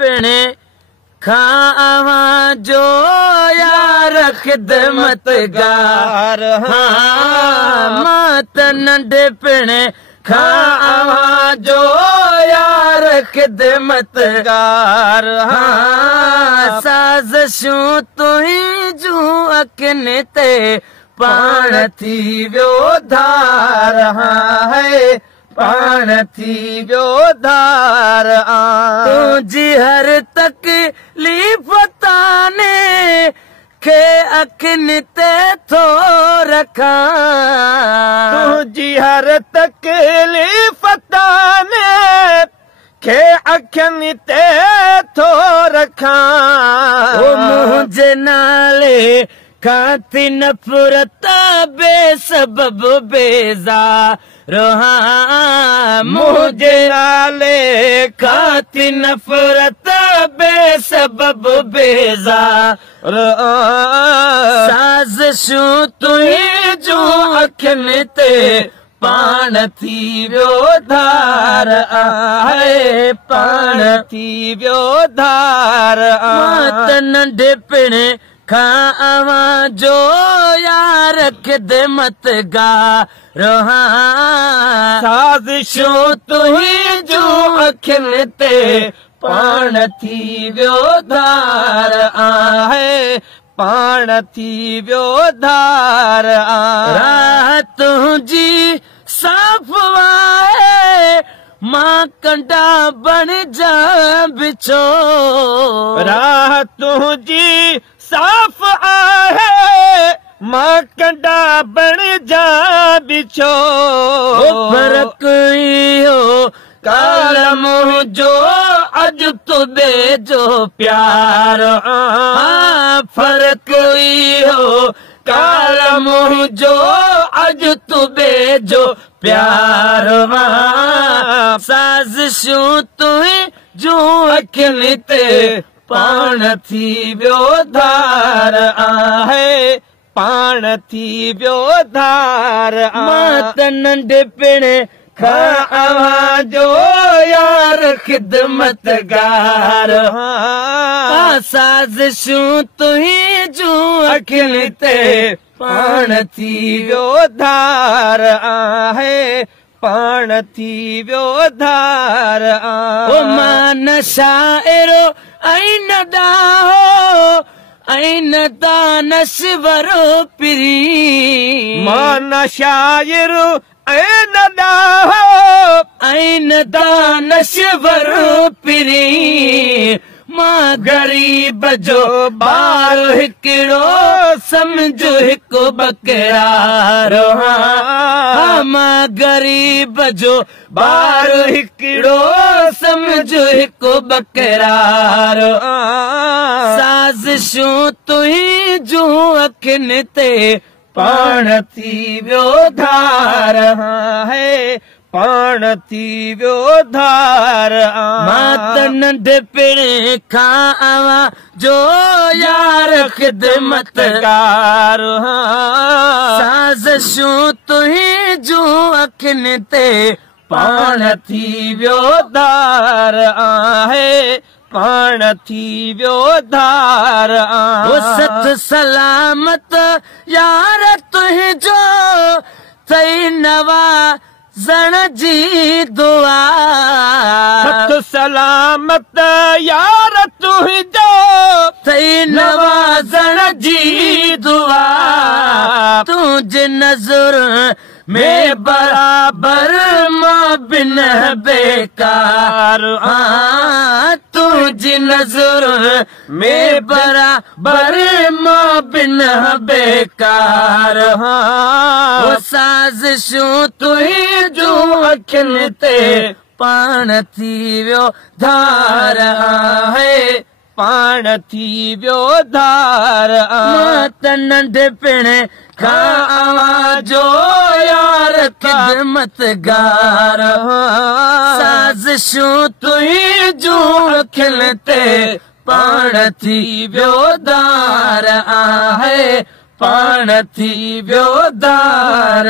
पिणे खावां जो यार खिदमतगार मां त नंढे पिणे खावां जो यार खिदमतगार साज़िशूं तुहीं जूं अखियुनि ते पाण थी वियो धार है पाण थी वियो धार तुंहिंजी हर तकलीफ़ ताने खे अखियुनि ते थो रखां तुंहिंजी हर तकलीफ़ ताने खे अखियुनि ते थो रखां मुंहिंजे नाले खाती नफ़रत बेसबब बेज़ार मुंहिंजे नाले खाती नफ़रत बेसबब बेज़ार साज़िशूं तुहीं जूं अखियुनि ते पाण थी वियो धार आहे पाण थी वियो धार त नंढे पिणे खावां जो यार खिदमतगार साज़िशूं तुहीं जूं अखियुनि ते पाण थी वियो धार आहे पाण थी वियो धार राह तुंहिंजी साफ़ आहे मां कंडा बणिजा बिछो राह तुंहिंजी साफ़ आहे मां कंडा बणिजा बिछो फ़र्क़ इहो काल मुंहिंजो अॼु तुबे जो प्यार फ़र्क़ इहो काल मुंहिंजो अॼु तुबे जो प्यार साज़िशूं तुहीं जूं अखियुनि ते पाण थी वियो धार आहे पाण थी वियो धार मां त नंढे पिणे खावां जो यार खिदमतगार साज़िशूं तुहीं जूं अखियुनि ते पाण थी वियो धार आहे पाण थी वियो धार मां न शाइरो ऐं न ॾाहो ऐं न दानश्वरो पिरी मां न शाइर ऐं न ॾाहो ऐं न दानश्वरो पिरी मां ग़रीब जो ॿार हिकिड़ो सम्झो हिकु बकरार मां ग़रीब जो ॿार हिकिड़ो सम्झो हिकु बकरार साज़िशूं तुहीं जूं अखियुनि ते पाण थी वियो धार है पाण थी वियो धार मां त नंढे पिणे खावां जो यार खिदमतगार साज़िशूं तुहीं जूं अखियुनि ते पाण थी वियो धार आहे पाण थी वियो धार सत सलामत यार तुंहिंजो थई नवाज़ण जी दुआ सत सलामत यार तुंहिंजो थई नवाज़ण जी दुआ तुंहिंजे नज़र में बराबर मां बिन बेकार तुंहिंजी नज़र में बराबर मां बिन बेकार साज़िशूं तुहीं जूं अखियुनि ते पाण थी वियो धार आहे पाण थी वियो धार त नंढे पिणे खावां जो यार खिदमतगार साज़िशूं तुहीं जूं अखियुनि ते पाण थी वियो धार आहे पाण थी वियो धार